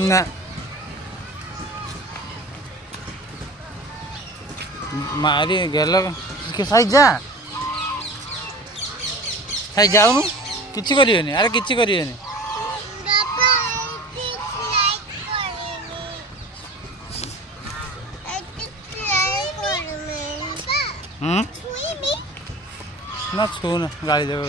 ନା ମାରି ଗେଲ ସାଇ ଯା ସାଇ ଯାଉନୁ କିଛି କରିବେନି ଆରେ କିଛି କରିବେନି ना छू ना गाड़ी देव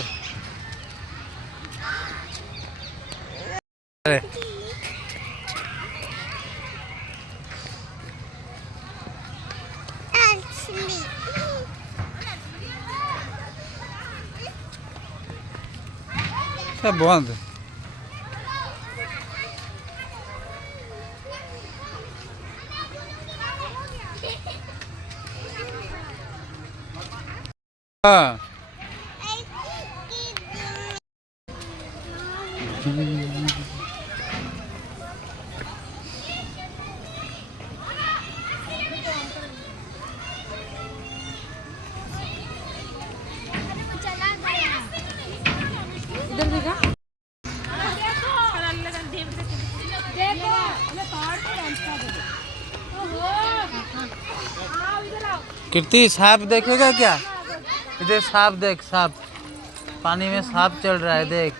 सब बंद हाँ कीर्ति सांप देखेगा क्या इधर सांप देख सांप पानी में सांप चल रहा है देख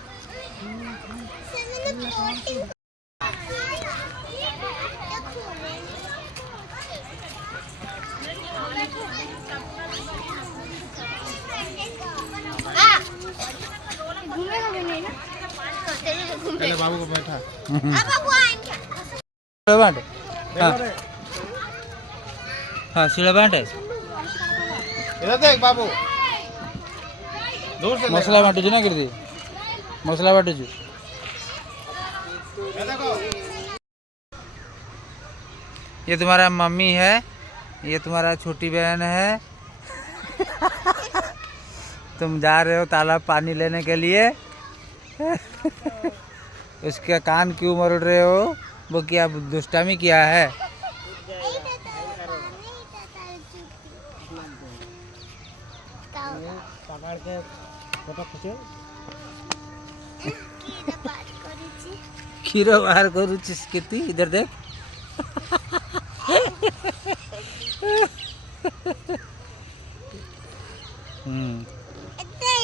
पहले बाबू को बैठा हाँ सीढ़ा बांट है इधर देख बाबू दूर से मसला बांटू ना कीर्ति मसला बांटू ये तुम्हारा मम्मी है ये तुम्हारा छोटी बहन है तुम जा रहे हो तालाब पानी लेने के लिए उसके कान क्यों मरोड़ रहे हो वो क्या दुष्टामी किया है पकड़ के फोटो खींचो खीरो बाहर करू कीर्ति इधर देख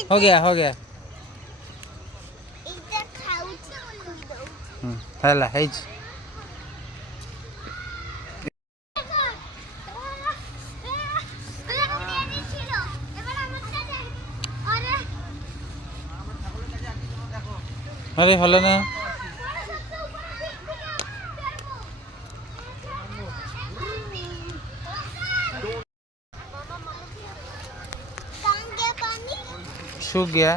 हो गया ହେଲା ହେଇଛି अरे हलो ना सूख गया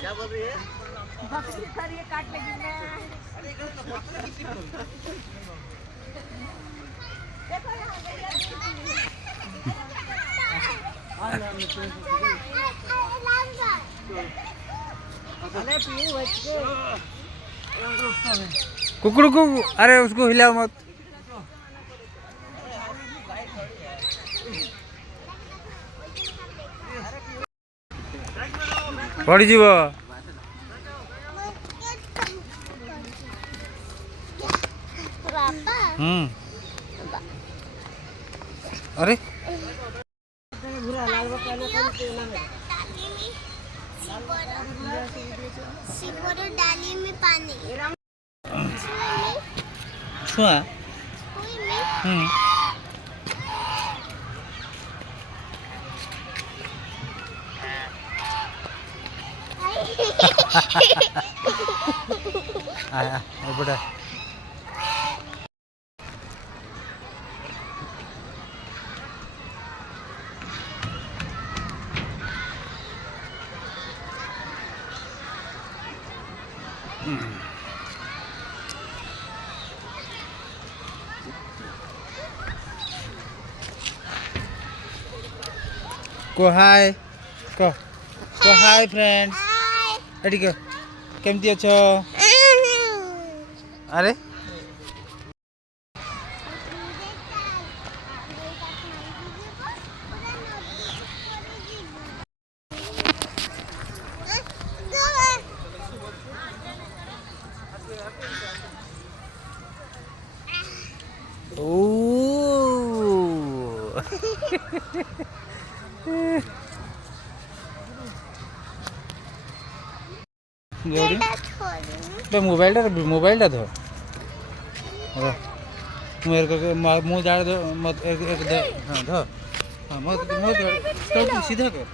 क्या बोल रही है काट लगी कुकड़ू को अरे उसको हिलाओ मत पड़ जीव अरे डाली में पानी छुआ आया बड़ा को हाय को हाय फ्रेंड्स एडी को केमती अछो अरे जोड़ी এটা छोड़ पे मोबाइल टा धो मेरे को मुंह झाड़ दो मत एक दो हाँ धो हाँ मत तो सीधा कर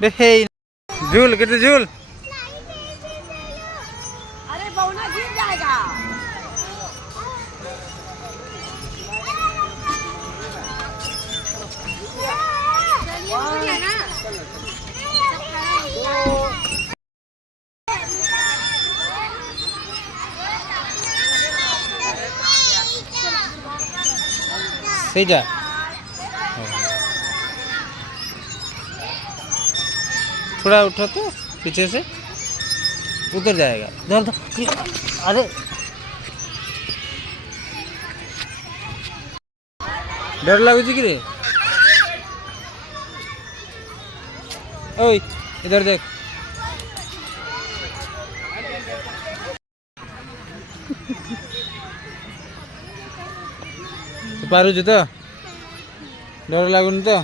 बे झूल कितने झूल अरे बौना गिर जाएगा चलिए बढ़िया ना सही जा थोड़ा उठो तो पीछे से उधर जाएगा धर धर अरे डर लगुच कि रे ओए इधर देख तो पारुछु तो डर लागुनी तो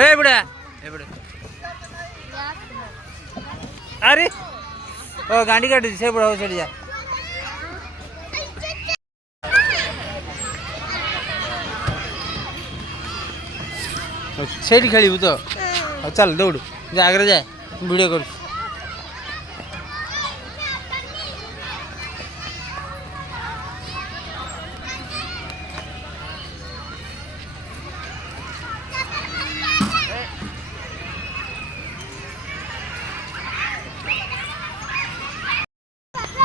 ए बुढ़ा अरे ओ गाड़ी काट से बुढ़ा चढ़ जा सेठी खेलू तो चल दौड़ जा आगे जाए वीडियो कर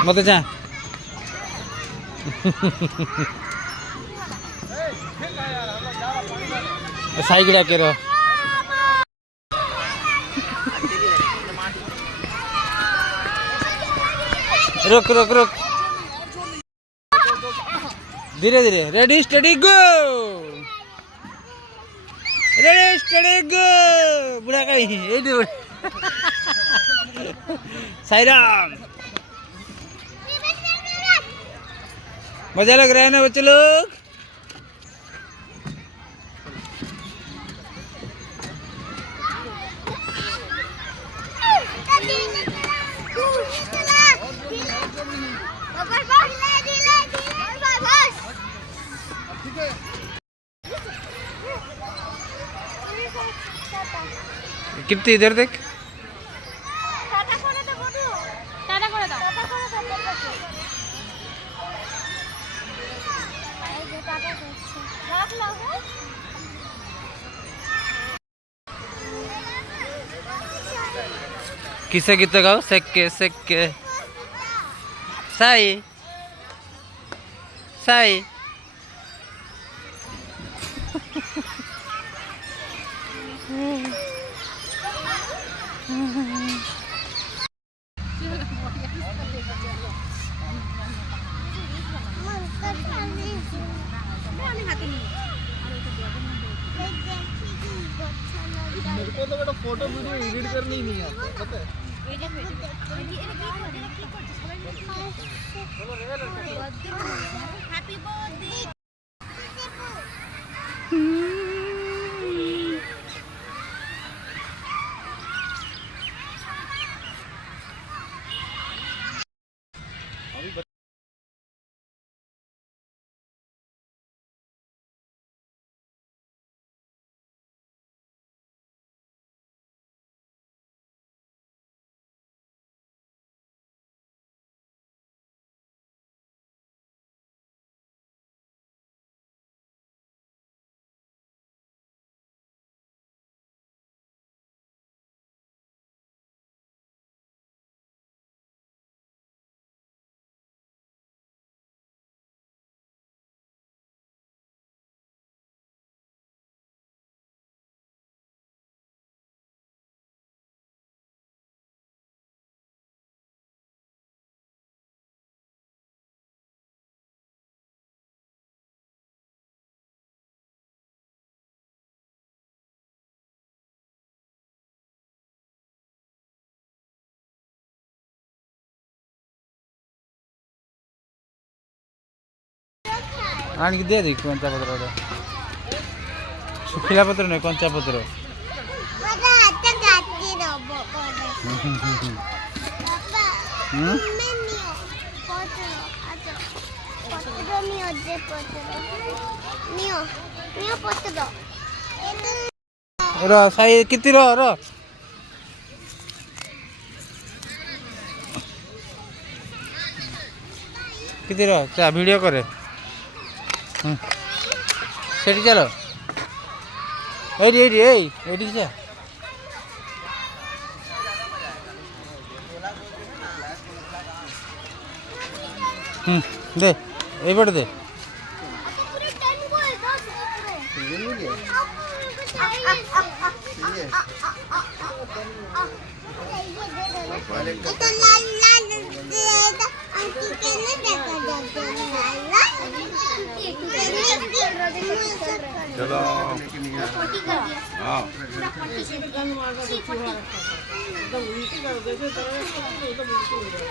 मत जा साइकिल आके रहो रुक रुक रुक धीरे धीरे ready steady go ready steady go बुढ़ा कहीं साई राम मजा लग रहा है ना बच्चे लोग कितनी इधर देख किसे गीत गाओ सेक्के सेक्के साई साई को तो बेटा फोटो वीडियो एडिट करनी ही नहीं आता पता है। हैप्पी बर्थडे आणखी दे दे कोणता पत्र होता सुखिला पत्र नाही कोणता पत्र माझा आता गाती रबो बाबा मेन्यू फोटो आता फोटो मियो दे फोटो मियो फोटो र साई किती र किती र चा वीडियो करे सेठी चलो एडी जा दे ए बड़ दे पूरे 10 को है 10 ये नहीं है ये तो लाल लाल देगा आंटी के ने देखा जाता लाल लाल चलो पट्टी कर दिया हां पूरा पट्टी से गन मार दो एकदम उल्टी कर जैसे तरह एकदम उल्टी हो जाए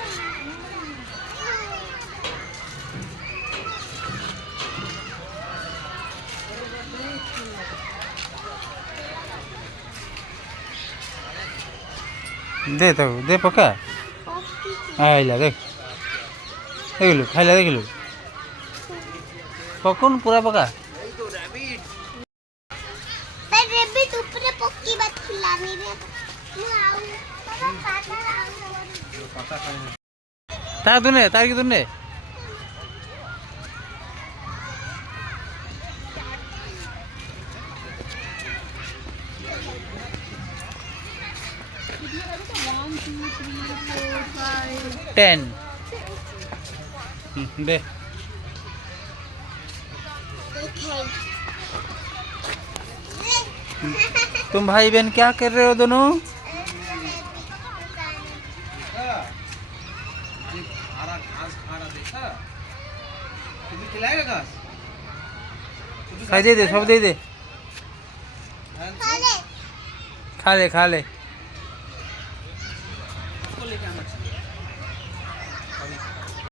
दे तो दे पका आइला देख देखलु खाइला देखलु पकन पूरा पका रेबिट ऊपर पक्की बात खिलानी रे मैं आऊं तो पाता ता दुने तार की दुने टेन दे तुम भाई बहन क्या कर रहे हो दोनों हरा घास खा रहा देखा तुझे खिलाएगा घास खाई दे सब दे दे खा ले उसको लेके आना चाहिए